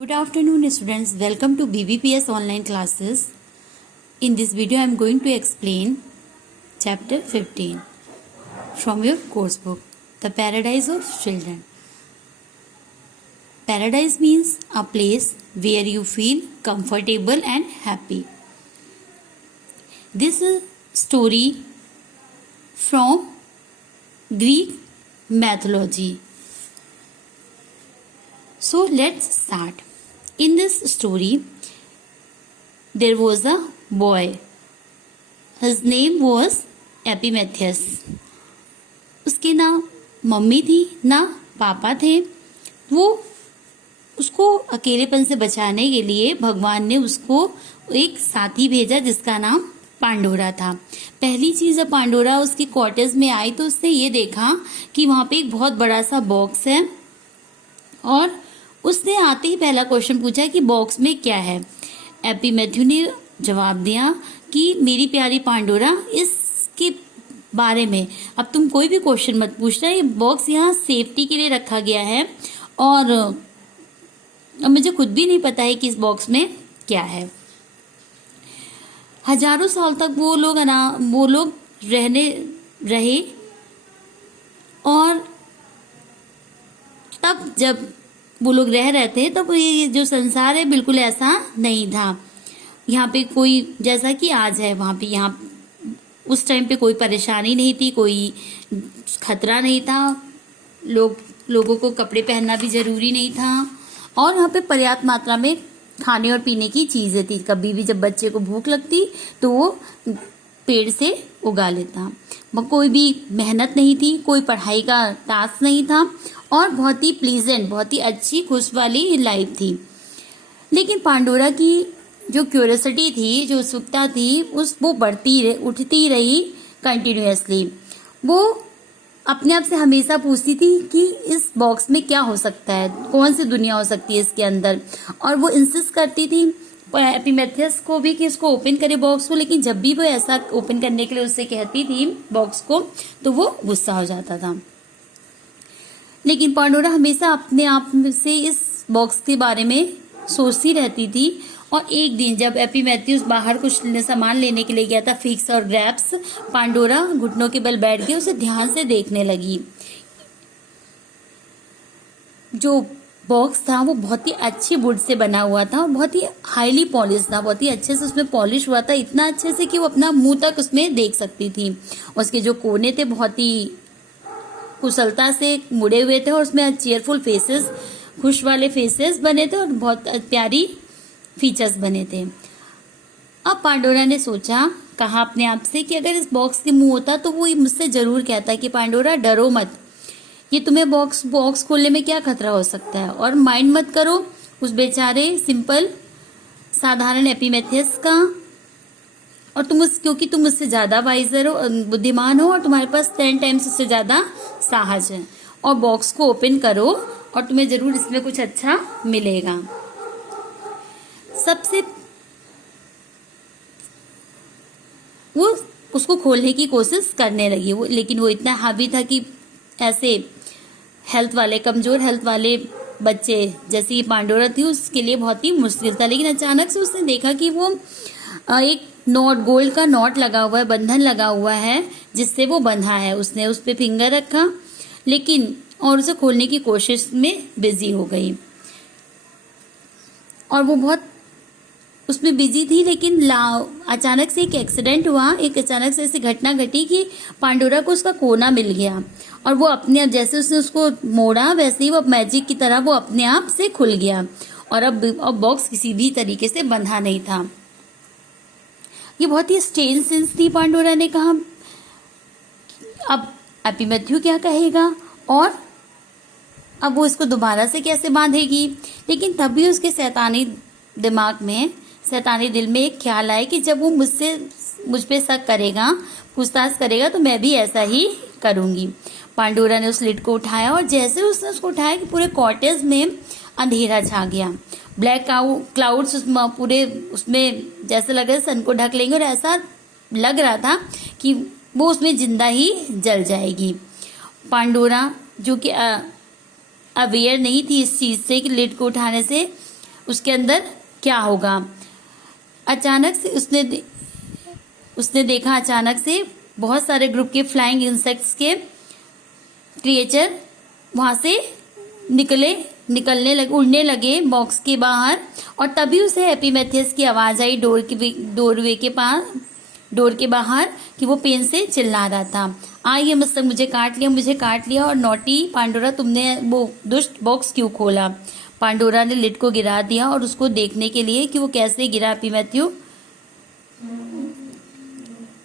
Good afternoon students, welcome to BBPS online classes. In this video I am going to explain chapter 15 from your course book, The Paradise of Children. Paradise means a place where you feel comfortable and happy. This is story from Greek mythology. So let's start. In this story, there was a boy. His name was Epimetheus. उसके ना mummy थी ना पापा थे. वो उसको अकेलेपन से बचाने के लिए भगवान ने उसको एक साथी भेजा जिसका नाम पांडोरा था. पहली चीज जब पांडोरा उसके क्वार्टर्स में आई तो उसने ये देखा कि वहां पे एक बहुत बड़ा सा बॉक्स है और उसने आते ही पहला क्वेश्चन पूछा कि बॉक्स में क्या है. एपिमेथ्यू ने जवाब दिया कि मेरी प्यारी पांडोरा, इसके बारे में अब तुम कोई भी क्वेश्चन मत पूछना. ये बॉक्स यहाँ सेफ्टी के लिए रखा गया है और अब मुझे खुद भी नहीं पता है कि इस बॉक्स में क्या है. हजारों साल तक वो लोग रहे और तब जब वो लोग रह रहे थे तब ये जो संसार है बिल्कुल ऐसा नहीं था. यहाँ पे कोई जैसा कि आज है वहां पे यहाँ उस टाइम पे कोई परेशानी नहीं थी, कोई खतरा नहीं था. लोगों को कपड़े पहनना भी जरूरी नहीं था और यहाँ पे पर्याप्त मात्रा में खाने और पीने की चीजें थी. कभी भी जब बच्चे को भूख लगती तो वो पेड़ से उगा लेता. कोई भी मेहनत नहीं थी, कोई पढ़ाई का टास्क नहीं था और बहुत ही प्लीजेंट, बहुत ही अच्छी खुश वाली लाइफ थी. लेकिन पांडोरा की जो क्यूरियोसिटी थी, जो उत्सुकता थी, वो उठती रही कंटिन्यूअसली. वो अपने आप से हमेशा पूछती थी कि इस बॉक्स में क्या हो सकता है, कौन सी दुनिया हो सकती है इसके अंदर. और वो इंसिस्ट करती थी एपिमेथियस को भी कि इसको ओपन करे बॉक्स को. लेकिन जब भी वो ऐसा ओपन करने के लिए उससे कहती थी बॉक्स को तो वो गुस्सा हो जाता था. लेकिन पांडोरा हमेशा अपने आप से इस बॉक्स के बारे में सोचती रहती थी. और एक दिन जब एपिमेथियस बाहर कुछ सामान लेने के लिए गया था, फिक्स और ग्रैप्स, पांडोरा घुटनों के बल बैठ के उसे ध्यान से देखने लगी. जो बॉक्स था वो बहुत ही अच्छी वुड से बना हुआ था और बहुत ही हाईली पॉलिश था. बहुत ही अच्छे से उसमें पॉलिश हुआ था, इतना अच्छे से कि वो अपना मुंह तक उसमें देख सकती थी. उसके जो कोने थे बहुत ही कुशलता से मुड़े हुए थे और उसमें चीयरफुल फेसेस, खुश वाले फेसेस बने थे और बहुत प्यारी फीचर्स बने थे. अब पांडोरा ने कहा अपने आप से कि अगर इस बॉक्स के मुंह होता तो वो मुझसे जरूर कहता कि पांडोरा डरो मत, ये तुम्हें बॉक्स खोलने में क्या खतरा हो सकता है, और माइंड मत करो उस बेचारे सिंपल साधारण एपिमेथियस का. और क्योंकि तुम उससे ज्यादा वाइजर हो, बुद्धिमान हो और तुम्हारे पास 10 टाइम्स उससे ज्यादा साहस है. और बॉक्स को ओपन करो और तुम्हें जरूर इसमें कुछ अच्छा मिलेगा. सबसे वो उसको खोलने की कोशिश करने लगी. लेकिन वो इतना हावी था कि ऐसे कमजोर हेल्थ वाले बच्चे जैसी पांडोरा थी उसके लिए बहुत ही मुश्किल था. लेकिन अचानक से उसने देखा कि वो एक गोल्ड का नॉट लगा हुआ है, बंधन लगा हुआ है जिससे वो बंधा है. उसने उस पे फिंगर रखा लेकिन और उसे खोलने की कोशिश में बिजी हो गई. और वो बहुत उसमें बिजी थी. लेकिन अचानक से एक एक्सीडेंट हुआ, एक अचानक से ऐसी घटना घटी कि पांडोरा को उसका कोना मिल गया और वो अपने आप, जैसे उसने उसको मोड़ा वैसे ही वो मैजिक की तरह वो अपने आप से खुल गया. और अब बॉक्स किसी भी तरीके से बंधा नहीं था. ये बहुत ही स्ट्रेंज सेंस थी. पांडोरा ने कहा अब एपिमेथ्यू क्या कहेगा और अब वो इसको दोबारा से कैसे बांधेगी. लेकिन तब भी उसके शैतानी दिल में एक ख्याल आया कि जब वो मुझ पे शक करेगा, पूछताछ करेगा तो मैं भी ऐसा ही करूंगी. पांडोरा ने उस लिड को उठाया और जैसे उसने उसको उठाया कि पूरे कॉटेज में अंधेरा छा गया. ब्लैक क्लाउड्स पूरे उसमें जैसे लग रहा सन को ढक लेंगे और ऐसा लग रहा था कि वो उसमें जिंदा ही जल जाएगी. पांडोरा जो कि अवेयर नहीं थी इस चीज से कि लिड को उठाने से उसके अंदर क्या होगा। अचानक से उसने देखा, अचानक से बहुत सारे ग्रुप के फ्लाइंग इंसेक्ट्स के क्रिएचर वहां से निकलने लगे, उड़ने लगे बॉक्स के बाहर। और तभी उसे एपिमेथियस की आवाज आई डोर के बाहर कि वो पेन से चिल्ला रहा था, ये मतलब मुझे काट लिया और नॉटी पांडोरा, तुमने वो दुष्ट बॉक्स क्यों खोला। पांडोरा ने लिड को गिरा दिया और उसको देखने के लिए कि वो कैसे गिरा, एपिमेथ्यू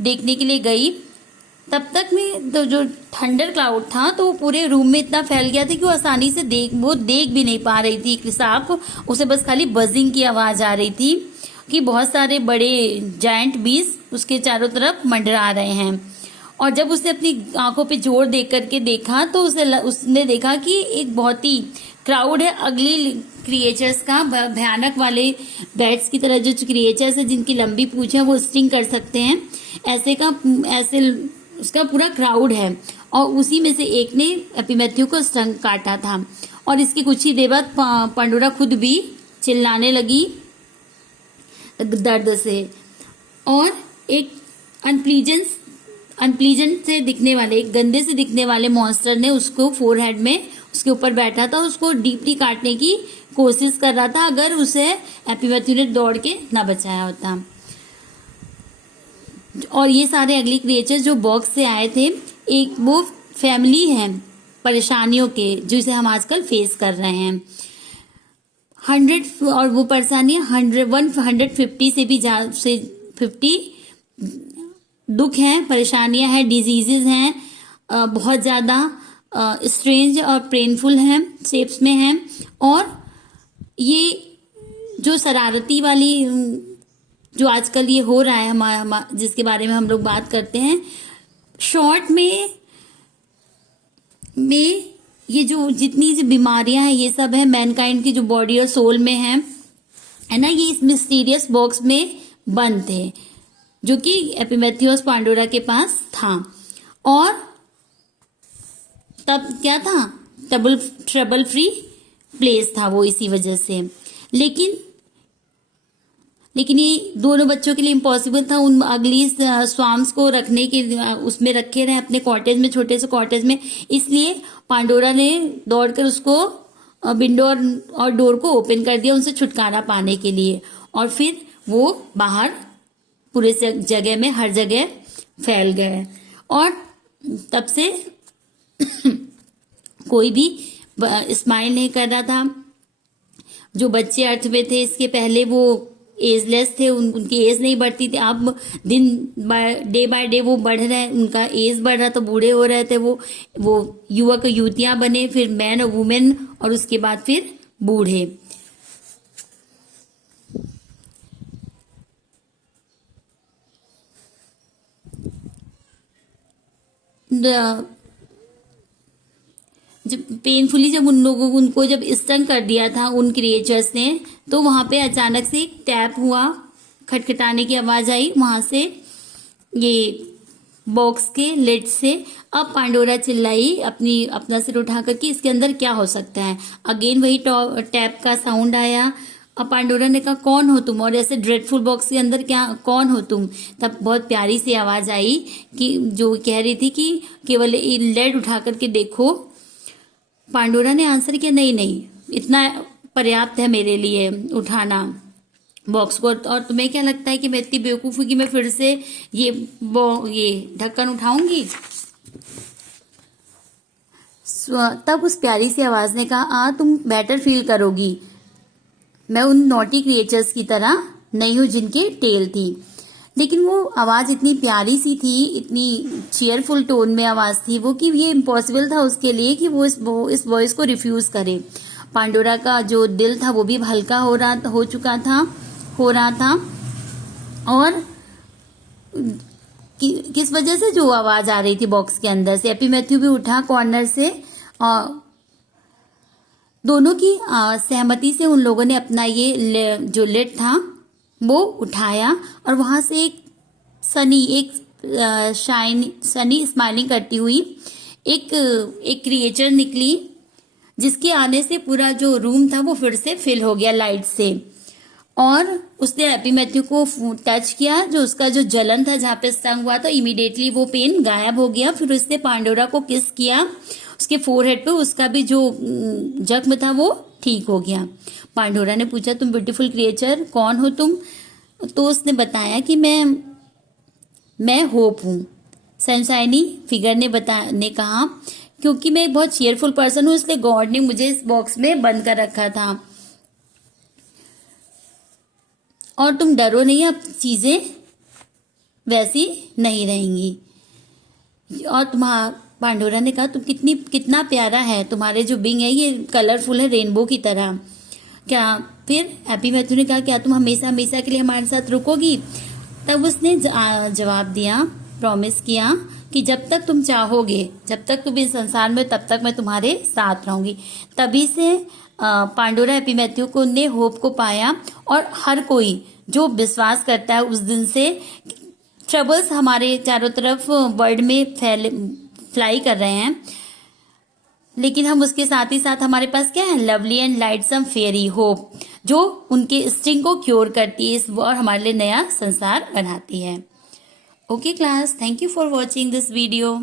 देखने के लिए गई। तब तक में तो जो थंडर क्लाउड था तो वो पूरे रूम में इतना फैल गया था कि वो आसानी से देख भी नहीं पा रही थी साफ। उसे बस खाली बजिंग की आवाज आ रही थी कि बहुत सारे बड़े जायंट बीस उसके चारों तरफ मंडरा रहे हैं। और जब उसने अपनी आंखों पे जोर दे करके देखा तो उसने देखा कि एक बहुत ही क्राउड है अगली क्रिएचर्स का, भयानक वाले बैट्स की तरह जो क्रिएचर्स है जिनकी लंबी पूंछ है वो स्टिंग कर सकते हैं, ऐसे उसका पूरा क्राउड है। और उसी में से एक ने एपिमेथ्यू को स्टंग काटा था। और इसके कुछ ही देर बाद पांडोरा खुद भी चिल्लाने लगी दर्द से। और एक अनप्लीजेंट से दिखने वाले, एक गंदे से दिखने वाले मॉन्स्टर ने उसको फोरहेड में उसके ऊपर बैठा था, उसको डीपली काटने की कोशिश कर रहा था, अगर उसे एपिमेथ्यू ने दौड़ के ना बचाया होता। और ये सारे अगली क्रिएचर्स जो बॉक्स से आए थे, एक वो फैमिली है परेशानियों के जिसे हम आजकल फेस कर रहे हैं। 100 और वो परेशानियां 150 से भी 50 दुख हैं, परेशानियां हैं, डिजीजेज हैं, बहुत ज्यादा स्ट्रेंज और पेनफुल हैं, शेप्स में हैं। और ये जो शरारती वाली जो आजकल ये हो रहा है जिसके बारे में हम लोग बात करते हैं, शॉर्ट में ये जो जितनी सी बीमारियां हैं ये सब है मैनकाइंड की जो बॉडी और सोल में है ना, ये इस मिस्टीरियस बॉक्स में बंद थे जो कि एपिमेथियोस पांडोरा के पास था। और तब क्या था, ट्रबल फ्री प्लेस था वो, इसी वजह से। लेकिन ये दोनों बच्चों के लिए इम्पॉसिबल था उन अगली स्वाम्स को रखने के, उसमें रखे रहे अपने कॉटेज में, छोटे से कॉटेज में। इसलिए पांडोरा ने दौड़कर उसको विंडो और डोर को ओपन कर दिया उनसे छुटकारा पाने के लिए। और फिर वो बाहर पूरे जगह में हर जगह फैल गए। और तब से कोई भी स्माइल नहीं कर रहा था। जो बच्चे अर्थ में थे इसके पहले वो एजलेस थे, उनकी एज नहीं बढ़ती थी। अब डे बाय डे वो बढ़ रहे, उनका एज बढ़ रहा, तो बूढ़े हो रहे थे वो युवक युवतियां बने, फिर मैन और वुमेन, और उसके बाद फिर बूढ़े। जब पेनफुली जब उनको जब स्टंग कर दिया था उन क्रिएचर्स ने, तो वहां पे अचानक से एक टैप हुआ, खटखटाने की आवाज आई वहां से, ये बॉक्स के लिड से। अब पांडोरा चिल्लाई अपना सिर उठा करके, इसके अंदर क्या हो सकता है। अगेन वही टैप का साउंड आया। अब पांडोरा ने कहा, कौन हो तुम, और ऐसे ड्रेडफुल बॉक्स के अंदर क्या, कौन हो तुम। तब बहुत प्यारी सी आवाज आई कि जो कह रही थी कि केवल लेड उठा करके देखो। पांडोरा ने आंसर किया, नहीं, इतना पर्याप्त है मेरे लिए उठाना बॉक्स को। और तुम्हें क्या लगता है कि मैं इतनी बेवकूफ हूं कि मैं फिर से ये ढक्कन उठाऊंगी। तब उस प्यारी सी आवाज ने कहा, तुम बेटर फील करोगी, मैं उन नॉटी क्रिएचर्स की तरह नहीं हूं जिनके टेल थी। लेकिन वो आवाज इतनी प्यारी सी थी, इतनी चीयरफुल टोन में आवाज थी वो, कि ये इम्पॉसिबल था उसके लिए कि वो इस वॉइस को रिफ्यूज करे। पांडोरा का जो दिल था वो भी हल्का हो रहा था। और किस वजह से जो आवाज आ रही थी बॉक्स के अंदर से, एपिमेथ्यू भी उठा कॉर्नर से, और दोनों की सहमति से उन लोगों ने अपना ये जो लिड था वो उठाया, और वहां से एक सनी स्माइलिंग करती हुई एक क्रिएचर निकली, जिसके आने से पूरा जो रूम था वो फिर से फिल हो गया लाइट से। और उसने हैप्पी मैथ्यू को टच किया, जो उसका जो जलन था जहाँ पे स्टंग हुआ था, इमीडिएटली वो पेन गायब हो गया। फिर उसने पांडोरा को किस किया उसके फोरहेड पे, उसका भी जो जख्म था वो ठीक हो गया। पांडोरा ने पूछा, तुम ब्यूटीफुल क्रिएचर कौन हो तुम? तो उसने बताया कि मैं होप हूँ। सनशाइनी फिगर ने कहा, क्योंकि मैं एक बहुत चीयरफुल पर्सन हूँ इसलिए गॉड ने मुझे इस बॉक्स में बंद कर रखा था। और तुम डरो नहीं, अब चीजें वैसी नहीं रहेंगी। और पांडोरा ने कहा, तुम कितना प्यारा है, तुम्हारे जो बिंग है ये कलरफुल है रेनबो की तरह। क्या फिर हैप्पी मैथ्यू ने कहा, क्या तुम हमेशा हमेशा के लिए हमारे साथ रुकोगी? तब उसने जवाब दिया, प्रॉमिस किया कि जब तक तुम चाहोगे, जब तक तुम इस संसार में, तब तक मैं तुम्हारे साथ रहूंगी। तभी से पांडोरा हैप्पी मैथ्यू को ने होप को पाया। और हर कोई जो विश्वास करता है उस दिन से ट्रबल्स हमारे चारों तरफ वर्ल्ड में फ्लाई कर रहे हैं, लेकिन हम उसके साथ ही साथ हमारे पास क्या है, लवली एंड लाइटसम फेयरी होप, जो उनके स्टिंग को क्योर करती है और हमारे लिए नया संसार बनाती है। Okay class, thank you for watching this video.